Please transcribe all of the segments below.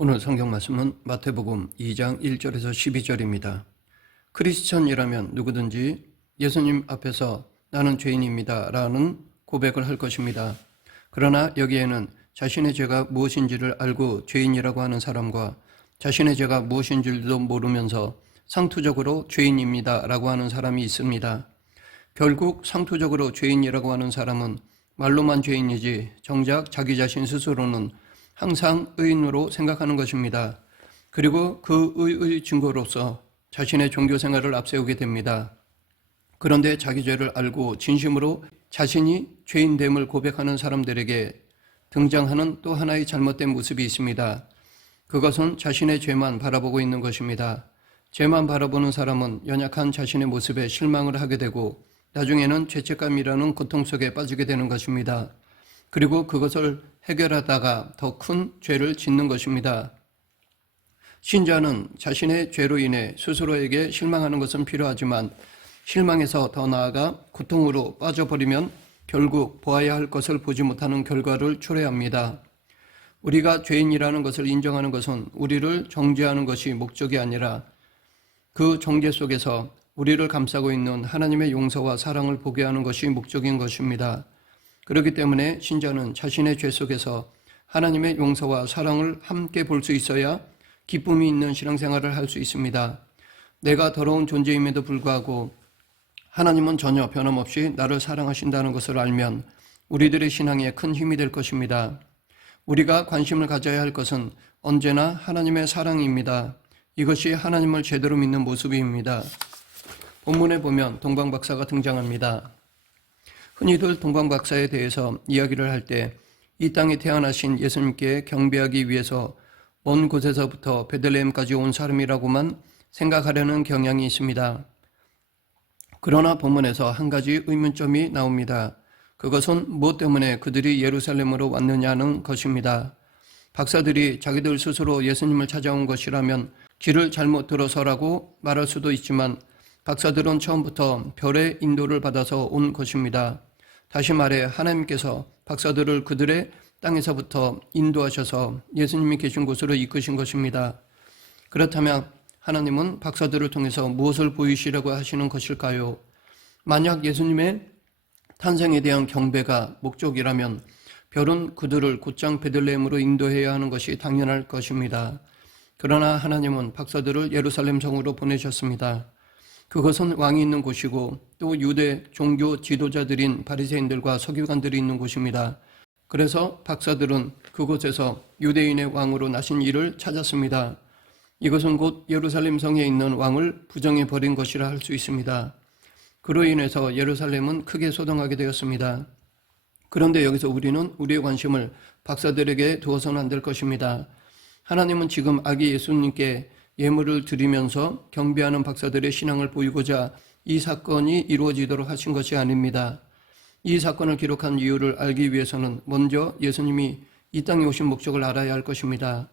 오늘 성경 말씀은 마태복음 2장 1절에서 12절입니다. 크리스천이라면 누구든지 예수님 앞에서 나는 죄인입니다 라는 고백을 할 것입니다. 그러나 여기에는 자신의 죄가 무엇인지를 알고 죄인이라고 하는 사람과 자신의 죄가 무엇인 줄도 모르면서 상투적으로 죄인입니다 라고 하는 사람이 있습니다. 결국 상투적으로 죄인이라고 하는 사람은 말로만 죄인이지 정작 자기 자신 스스로는 항상 의인으로 생각하는 것입니다. 그리고 그 의의 증거로서 자신의 종교 생활을 앞세우게 됩니다. 그런데 자기 죄를 알고 진심으로 자신이 죄인됨을 고백하는 사람들에게 등장하는 또 하나의 잘못된 모습이 있습니다. 그것은 자신의 죄만 바라보고 있는 것입니다. 죄만 바라보는 사람은 연약한 자신의 모습에 실망을 하게 되고 나중에는 죄책감이라는 고통 속에 빠지게 되는 것입니다. 그리고 그것을 해결하다가 더 큰 죄를 짓는 것입니다. 신자는 자신의 죄로 인해 스스로에게 실망하는 것은 필요하지만 실망해서 더 나아가 고통으로 빠져버리면 결국 보아야 할 것을 보지 못하는 결과를 초래합니다. 우리가 죄인이라는 것을 인정하는 것은 우리를 정죄하는 것이 목적이 아니라 그 정죄 속에서 우리를 감싸고 있는 하나님의 용서와 사랑을 보게 하는 것이 목적인 것입니다. 그렇기 때문에 신자는 자신의 죄 속에서 하나님의 용서와 사랑을 함께 볼 수 있어야 기쁨이 있는 신앙생활을 할 수 있습니다. 내가 더러운 존재임에도 불구하고 하나님은 전혀 변함없이 나를 사랑하신다는 것을 알면 우리들의 신앙에 큰 힘이 될 것입니다. 우리가 관심을 가져야 할 것은 언제나 하나님의 사랑입니다. 이것이 하나님을 제대로 믿는 모습입니다. 본문에 보면 동방박사가 등장합니다. 흔히들 동방박사에 대해서 이야기를 할 때 이 땅에 태어나신 예수님께 경배하기 위해서 먼 곳에서부터 베들레헴까지 온 사람이라고만 생각하려는 경향이 있습니다. 그러나 본문에서 한 가지 의문점이 나옵니다. 그것은 무엇 때문에 그들이 예루살렘으로 왔느냐는 것입니다. 박사들이 자기들 스스로 예수님을 찾아온 것이라면 길을 잘못 들어서라고 말할 수도 있지만 박사들은 처음부터 별의 인도를 받아서 온 것입니다. 다시 말해 하나님께서 박사들을 그들의 땅에서부터 인도하셔서 예수님이 계신 곳으로 이끄신 것입니다. 그렇다면 하나님은 박사들을 통해서 무엇을 보이시려고 하시는 것일까요? 만약 예수님의 탄생에 대한 경배가 목적이라면 별은 그들을 곧장 베들레헴으로 인도해야 하는 것이 당연할 것입니다. 그러나 하나님은 박사들을 예루살렘 성으로 보내셨습니다. 그것은 왕이 있는 곳이고 또 유대 종교 지도자들인 바리새인들과 서기관들이 있는 곳입니다. 그래서 박사들은 그곳에서 유대인의 왕으로 나신 이를 찾았습니다. 이것은 곧 예루살렘 성에 있는 왕을 부정해버린 것이라 할 수 있습니다. 그로 인해서 예루살렘은 크게 소동하게 되었습니다. 그런데 여기서 우리는 우리의 관심을 박사들에게 두어서는 안 될 것입니다. 하나님은 지금 아기 예수님께 예물을 드리면서 경배하는 박사들의 신앙을 보이고자 이 사건이 이루어지도록 하신 것이 아닙니다. 이 사건을 기록한 이유를 알기 위해서는 먼저 예수님이 이 땅에 오신 목적을 알아야 할 것입니다.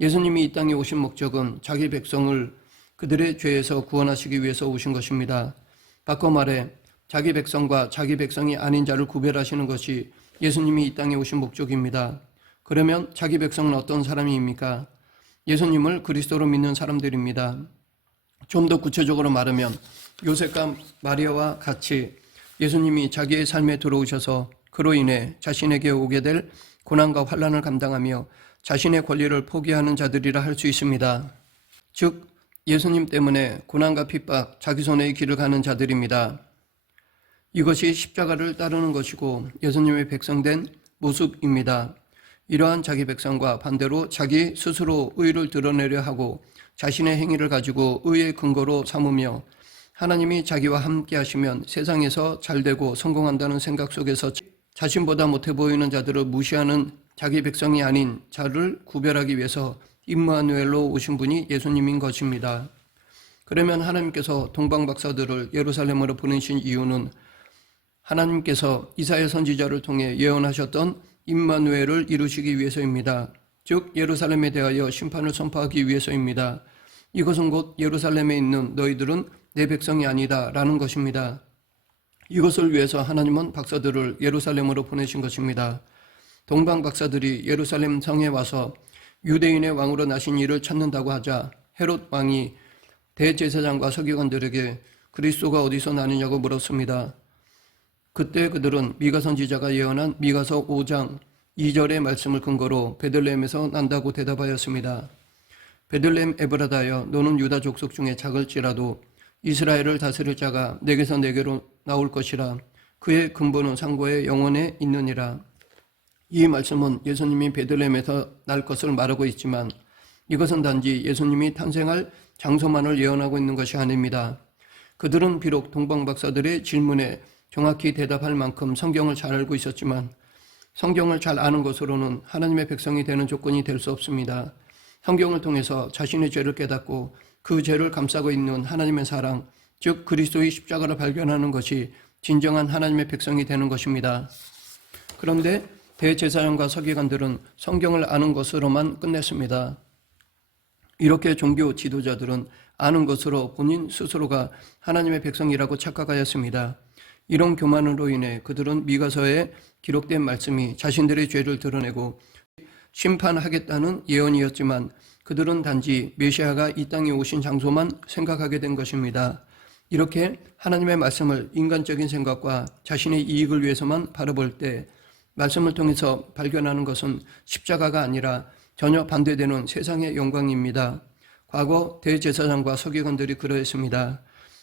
예수님이 이 땅에 오신 목적은 자기 백성을 그들의 죄에서 구원하시기 위해서 오신 것입니다. 바꿔 말해 자기 백성과 자기 백성이 아닌 자를 구별하시는 것이 예수님이 이 땅에 오신 목적입니다. 그러면 자기 백성은 어떤 사람입니까? 예수님을 그리스도로 믿는 사람들입니다. 좀 더 구체적으로 말하면 요셉과 마리아와 같이 예수님이 자기의 삶에 들어오셔서 그로 인해 자신에게 오게 될 고난과 환난을 감당하며 자신의 권리를 포기하는 자들이라 할 수 있습니다. 즉 예수님 때문에 고난과 핍박, 자기 손의 길을 가는 자들입니다. 이것이 십자가를 따르는 것이고 예수님의 백성된 모습입니다. 이러한 자기 백성과 반대로 자기 스스로 의를 드러내려 하고 자신의 행위를 가지고 의의 근거로 삼으며 하나님이 자기와 함께 하시면 세상에서 잘되고 성공한다는 생각 속에서 자신보다 못해 보이는 자들을 무시하는 자기 백성이 아닌 자를 구별하기 위해서 임마누엘로 오신 분이 예수님인 것입니다. 그러면 하나님께서 동방박사들을 예루살렘으로 보내신 이유는 하나님께서 이사야 선지자를 통해 예언하셨던 임마누엘을 이루시기 위해서입니다. 즉 예루살렘에 대하여 심판을 선포하기 위해서입니다. 이것은 곧 예루살렘에 있는 너희들은 내 백성이 아니다 라는 것입니다. 이것을 위해서 하나님은 박사들을 예루살렘으로 보내신 것입니다. 동방 박사들이 예루살렘 성에 와서 유대인의 왕으로 나신 이를 찾는다고 하자 헤롯 왕이 대제사장과 서기관들에게 그리스도가 어디서 나느냐고 물었습니다. 그때 그들은 미가 선지자가 예언한 미가서 5장 2절의 말씀을 근거로 베들레헴에서 난다고 대답하였습니다. 베들레헴 에브라다여 너는 유다 족속 중에 작을지라도 이스라엘을 다스릴 자가 내게서 내게로 나올 것이라. 그의 근본은 상고의 영원에 있느니라. 이 말씀은 예수님이 베들레헴에서 날 것을 말하고 있지만 이것은 단지 예수님이 탄생할 장소만을 예언하고 있는 것이 아닙니다. 그들은 비록 동방박사들의 질문에 정확히 대답할 만큼 성경을 잘 알고 있었지만 성경을 잘 아는 것으로는 하나님의 백성이 되는 조건이 될 수 없습니다. 성경을 통해서 자신의 죄를 깨닫고 그 죄를 감싸고 있는 하나님의 사랑, 즉 그리스도의 십자가를 발견하는 것이 진정한 하나님의 백성이 되는 것입니다. 그런데 대제사장과 서기관들은 성경을 아는 것으로만 끝냈습니다. 이렇게 종교 지도자들은 아는 것으로 본인 스스로가 하나님의 백성이라고 착각하였습니다. 이런 교만으로 인해 그들은 미가서에 기록된 말씀이 자신들의 죄를 드러내고 심판하겠다는 예언이었지만 그들은 단지 메시아가 이 땅에 오신 장소만 생각하게 된 것입니다. 이렇게 하나님의 말씀을 인간적인 생각과 자신의 이익을 위해서만 바라볼 때 말씀을 통해서 발견하는 것은 십자가가 아니라 전혀 반대되는 세상의 영광입니다. 과거 대제사장과 서기관들이 그러했습니다.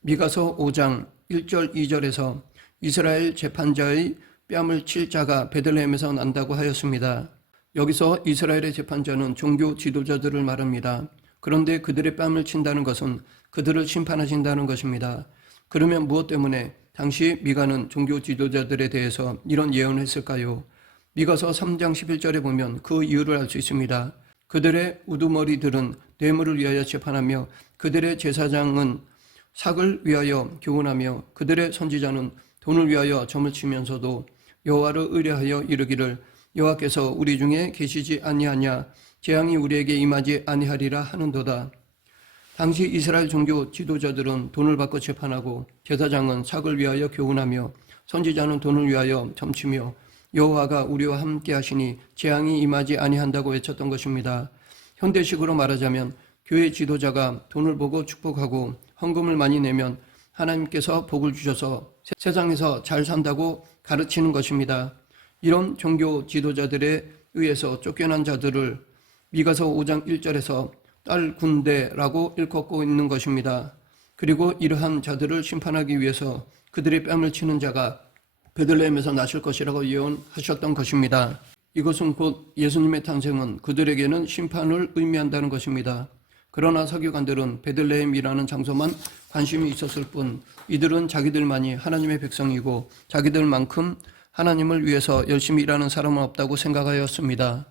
미가서 5장 1절 2절에서 이스라엘 재판자의 뺨을 칠 자가 베들레헴에서 난다고 하였습니다. 여기서 이스라엘의 재판자는 종교 지도자들을 말합니다. 그런데 그들의 뺨을 친다는 것은 그들을 심판하신다는 것입니다. 그러면 무엇 때문에 당시 미가는 종교 지도자들에 대해서 이런 예언을 했을까요? 미가서 3장 11절에 보면 그 이유를 알 수 있습니다. 그들의 우두머리들은 뇌물을 위하여 재판하며 그들의 제사장은 삭을 위하여 교훈하며 그들의 선지자는 돈을 위하여 점을 치면서도 여호와를 의뢰하여 이르기를 여호와께서 우리 중에 계시지 아니하냐 재앙이 우리에게 임하지 아니하리라 하는도다. 당시 이스라엘 종교 지도자들은 돈을 받고 재판하고 제사장은 삭을 위하여 교훈하며 선지자는 돈을 위하여 점치며 여호와가 우리와 함께 하시니 재앙이 임하지 아니한다고 외쳤던 것입니다. 현대식으로 말하자면 교회 지도자가 돈을 보고 축복하고 헌금을 많이 내면 하나님께서 복을 주셔서 세상에서 잘 산다고 가르치는 것입니다. 이런 종교 지도자들에 의해서 쫓겨난 자들을 미가서 5장 1절에서 딸 군대라고 일컫고 있는 것입니다. 그리고 이러한 자들을 심판하기 위해서 그들의 뺨을 치는 자가 베들레헴에서 나실 것이라고 예언하셨던 것입니다. 이것은 곧 예수님의 탄생은 그들에게는 심판을 의미한다는 것입니다. 그러나 서기관들은 베들레헴이라는 장소만 관심이 있었을 뿐 이들은 자기들만이 하나님의 백성이고 자기들만큼 하나님을 위해서 열심히 일하는 사람은 없다고 생각하였습니다.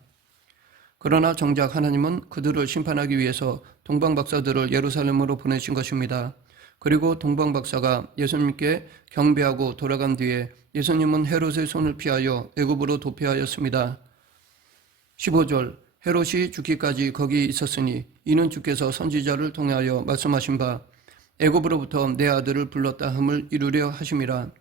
그러나 정작 하나님은 그들을 심판하기 위해서 동방박사들을 예루살렘으로 보내신 것입니다. 그리고 동방박사가 예수님께 경배하고 돌아간 뒤에 예수님은 헤롯의 손을 피하여 애굽으로 도피하였습니다. 15절 헤롯이 죽기까지 거기 있었으니 이는 주께서 선지자를 통하여 말씀하신 바 애굽으로부터 내 아들을 불렀다 함을 이루려 하심이라.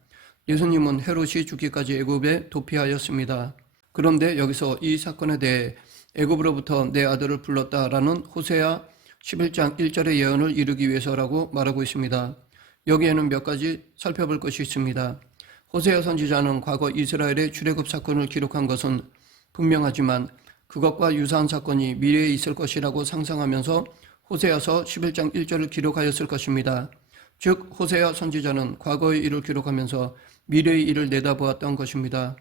예수님은 헤롯이 죽기까지 애굽에 도피하였습니다. 그런데 여기서 이 사건에 대해 애굽으로부터 내 아들을 불렀다라는 호세아 11장 1절의 예언을 이루기 위해서라고 말하고 있습니다. 여기에는 몇 가지 살펴볼 것이 있습니다. 호세아 선지자는 과거 이스라엘의 출애굽 사건을 기록한 것은 분명하지만 그것과 유사한 사건이 미래에 있을 것이라고 상상하면서 호세아서 11장 1절을 기록하였을 것입니다. 즉 호세아 선지자는 과거의 일을 기록하면서 미래의 일을 내다보았던 것입니다.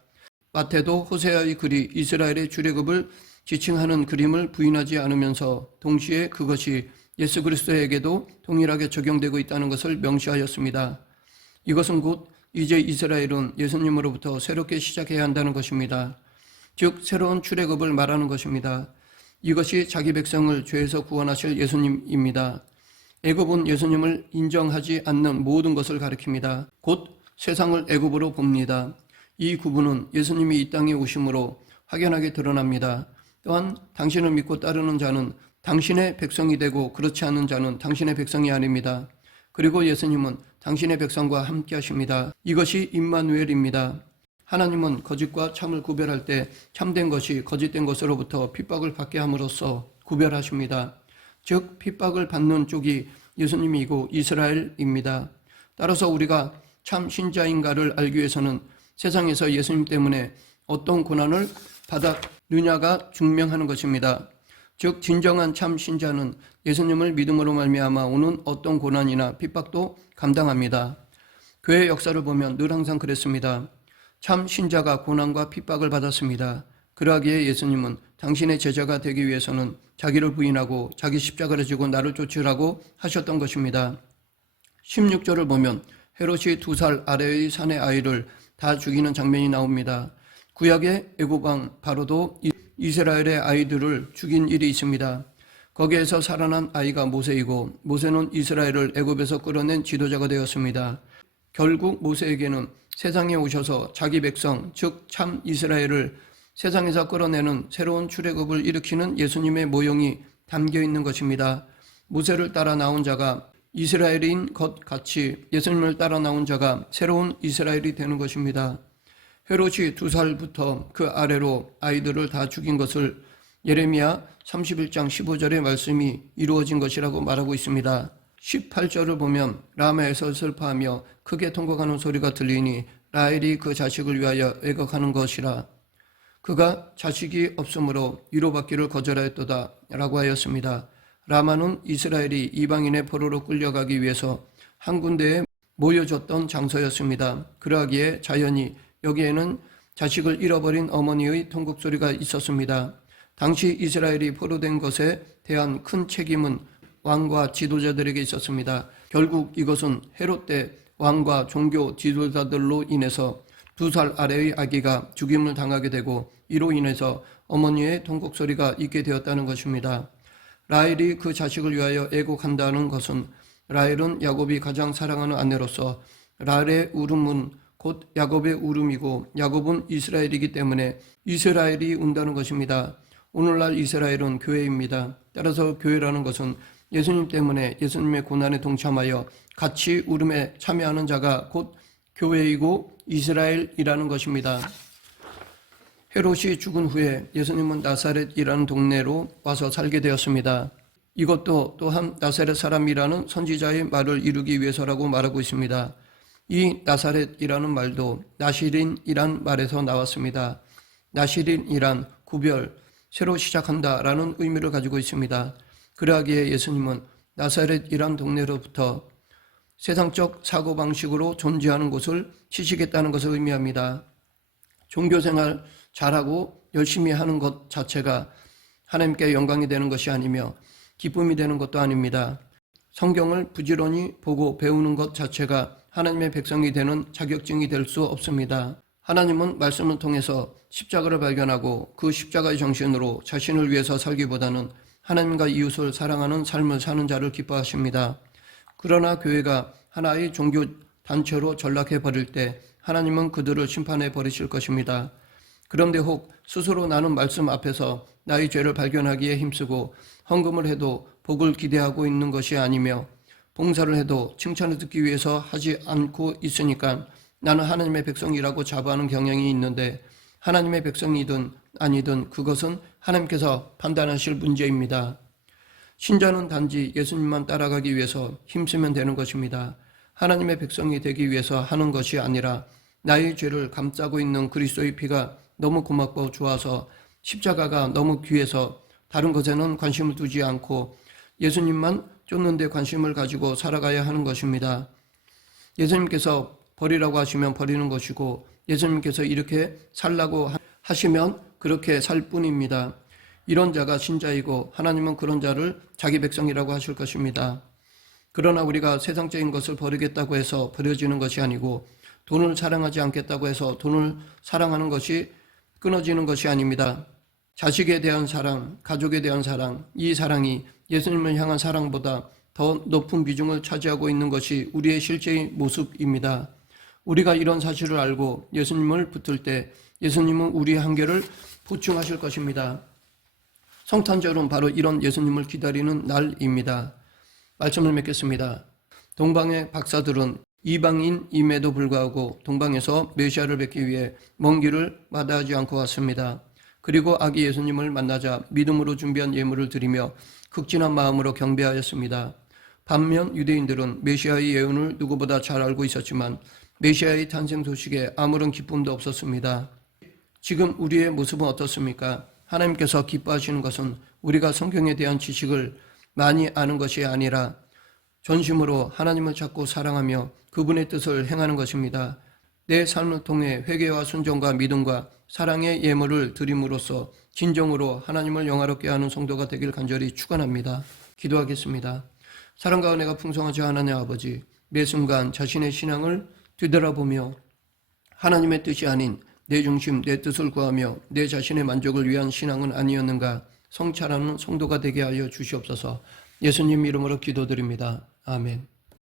마태도 호세아의 글이 이스라엘의 출애굽을 지칭하는 그림을 부인하지 않으면서 동시에 그것이 예수 그리스도에게도 동일하게 적용되고 있다는 것을 명시하였습니다. 이것은 곧 이제 이스라엘은 예수님으로부터 새롭게 시작해야 한다는 것입니다. 즉 새로운 출애굽을 말하는 것입니다. 이것이 자기 백성을 죄에서 구원하실 예수님입니다. 애굽은 예수님을 인정하지 않는 모든 것을 가리킵니다. 곧 세상을 애굽으로 봅니다. 이 구분은 예수님이 이 땅에 오심으로 확연하게 드러납니다. 또한 당신을 믿고 따르는 자는 당신의 백성이 되고 그렇지 않은 자는 당신의 백성이 아닙니다. 그리고 예수님은 당신의 백성과 함께 하십니다. 이것이 임마누엘입니다. 하나님은 거짓과 참을 구별할 때 참된 것이 거짓된 것으로부터 핍박을 받게 함으로써 구별하십니다. 즉 핍박을 받는 쪽이 예수님이고 이스라엘입니다. 따라서 우리가 참 신자인가를 알기 위해서는 세상에서 예수님 때문에 어떤 고난을 받았느냐가 증명하는 것입니다. 즉 진정한 참 신자는 예수님을 믿음으로 말미암아 오는 어떤 고난이나 핍박도 감당합니다. 교회 역사를 보면 늘 항상 그랬습니다. 참 신자가 고난과 핍박을 받았습니다. 그러하기에 예수님은 당신의 제자가 되기 위해서는 자기를 부인하고 자기 십자가를 지고 나를 쫓으라고 하셨던 것입니다. 16절을 보면 헤롯이 2살 아래의 사내 아이를 다 죽이는 장면이 나옵니다. 구약의 애굽왕 바로도 이스라엘의 아이들을 죽인 일이 있습니다. 거기에서 살아난 아이가 모세이고 모세는 이스라엘을 애굽에서 끌어낸 지도자가 되었습니다. 결국 모세에게는 세상에 오셔서 자기 백성 즉 참 이스라엘을 세상에서 끌어내는 새로운 출애굽을 일으키는 예수님의 모형이 담겨 있는 것입니다. 모세를 따라 나온 자가 이스라엘인 것 같이 예수님을 따라 나온 자가 새로운 이스라엘이 되는 것입니다. 헤롯이 2살부터 그 아래로 아이들을 다 죽인 것을 예레미야 31장 15절의 말씀이 이루어진 것이라고 말하고 있습니다. 18절을 보면 라마에서 슬퍼하며 크게 통곡하는 소리가 들리니 라헬이 그 자식을 위하여 애곡하는 것이라. 그가 자식이 없으므로 위로받기를 거절하였도다 라고 하였습니다. 라마는 이스라엘이 이방인의 포로로 끌려가기 위해서 한 군데에 모여졌던 장소였습니다. 그러하기에 자연히 여기에는 자식을 잃어버린 어머니의 통곡소리가 있었습니다. 당시 이스라엘이 포로된 것에 대한 큰 책임은 왕과 지도자들에게 있었습니다. 결국 이것은 헤롯 때 왕과 종교 지도자들로 인해서 2살 아래의 아기가 죽임을 당하게 되고 이로 인해서 어머니의 통곡소리가 있게 되었다는 것입니다. 라헬이 그 자식을 위하여 애곡한다는 것은 라헬은 야곱이 가장 사랑하는 아내로서 라헬의 울음은 곧 야곱의 울음이고 야곱은 이스라엘이기 때문에 이스라엘이 운다는 것입니다. 오늘날 이스라엘은 교회입니다. 따라서 교회라는 것은 예수님 때문에 예수님의 고난에 동참하여 같이 울음에 참여하는 자가 곧 교회이고 이스라엘이라는 것입니다. 헤롯이 죽은 후에 예수님은 나사렛이라는 동네로 와서 살게 되었습니다. 이것도 또한 나사렛 사람이라는 선지자의 말을 이루기 위해서라고 말하고 있습니다. 이 나사렛이라는 말도 나시린이란 말에서 나왔습니다. 나시린이란 구별, 새로 시작한다라는 의미를 가지고 있습니다. 그러하기에 예수님은 나사렛이란 동네로부터 세상적 사고방식으로 존재하는 곳을 치시겠다는 것을 의미합니다. 종교생활 잘하고 열심히 하는 것 자체가 하나님께 영광이 되는 것이 아니며 기쁨이 되는 것도 아닙니다. 성경을 부지런히 보고 배우는 것 자체가 하나님의 백성이 되는 자격증이 될 수 없습니다. 하나님은 말씀을 통해서 십자가를 발견하고 그 십자가의 정신으로 자신을 위해서 살기보다는 하나님과 이웃을 사랑하는 삶을 사는 자를 기뻐하십니다. 그러나 교회가 하나의 종교 단체로 전락해 버릴 때 하나님은 그들을 심판해 버리실 것입니다. 그런데 혹 스스로 나는 말씀 앞에서 나의 죄를 발견하기에 힘쓰고 헌금을 해도 복을 기대하고 있는 것이 아니며 봉사를 해도 칭찬을 듣기 위해서 하지 않고 있으니까 나는 하나님의 백성이라고 자부하는 경향이 있는데 하나님의 백성이든 아니든 그것은 하나님께서 판단하실 문제입니다. 신자는 단지 예수님만 따라가기 위해서 힘쓰면 되는 것입니다. 하나님의 백성이 되기 위해서 하는 것이 아니라 나의 죄를 감싸고 있는 그리스도의 피가 너무 고맙고 좋아서 십자가가 너무 귀해서 다른 것에는 관심을 두지 않고 예수님만 쫓는 데 관심을 가지고 살아가야 하는 것입니다. 예수님께서 버리라고 하시면 버리는 것이고 예수님께서 이렇게 살라고 하시면 그렇게 살 뿐입니다. 이런 자가 신자이고 하나님은 그런 자를 자기 백성이라고 하실 것입니다. 그러나 우리가 세상적인 것을 버리겠다고 해서 버려지는 것이 아니고 돈을 사랑하지 않겠다고 해서 돈을 사랑하는 것이 끊어지는 것이 아닙니다. 자식에 대한 사랑, 가족에 대한 사랑, 이 사랑이 예수님을 향한 사랑보다 더 높은 비중을 차지하고 있는 것이 우리의 실제의 모습입니다. 우리가 이런 사실을 알고 예수님을 붙들 때 예수님은 우리의 한계를 보충하실 것입니다. 성탄절은 바로 이런 예수님을 기다리는 날입니다. 말씀을 맺겠습니다. 동방의 박사들은 이방인임에도 불구하고 동방에서 메시아를 뵙기 위해 먼 길을 마다하지 않고 왔습니다. 그리고 아기 예수님을 만나자 믿음으로 준비한 예물을 드리며 극진한 마음으로 경배하였습니다. 반면 유대인들은 메시아의 예언을 누구보다 잘 알고 있었지만 메시아의 탄생 소식에 아무런 기쁨도 없었습니다. 지금 우리의 모습은 어떻습니까? 하나님께서 기뻐하시는 것은 우리가 성경에 대한 지식을 많이 아는 것이 아니라 전심으로 하나님을 찾고 사랑하며 그분의 뜻을 행하는 것입니다. 내 삶을 통해 회개와 순종과 믿음과 사랑의 예물을 드림으로써 진정으로 하나님을 영화롭게 하는 성도가 되길 간절히 축원합니다. 기도하겠습니다. 사랑과 은혜가 풍성하지 하나님 아버지, 매 순간 자신의 신앙을 뒤돌아보며 하나님의 뜻이 아닌 내 중심, 내 뜻을 구하며 내 자신의 만족을 위한 신앙은 아니었는가 성찰하는 성도가 되게 하여 주시옵소서. 예수님 이름으로 기도드립니다. 아멘.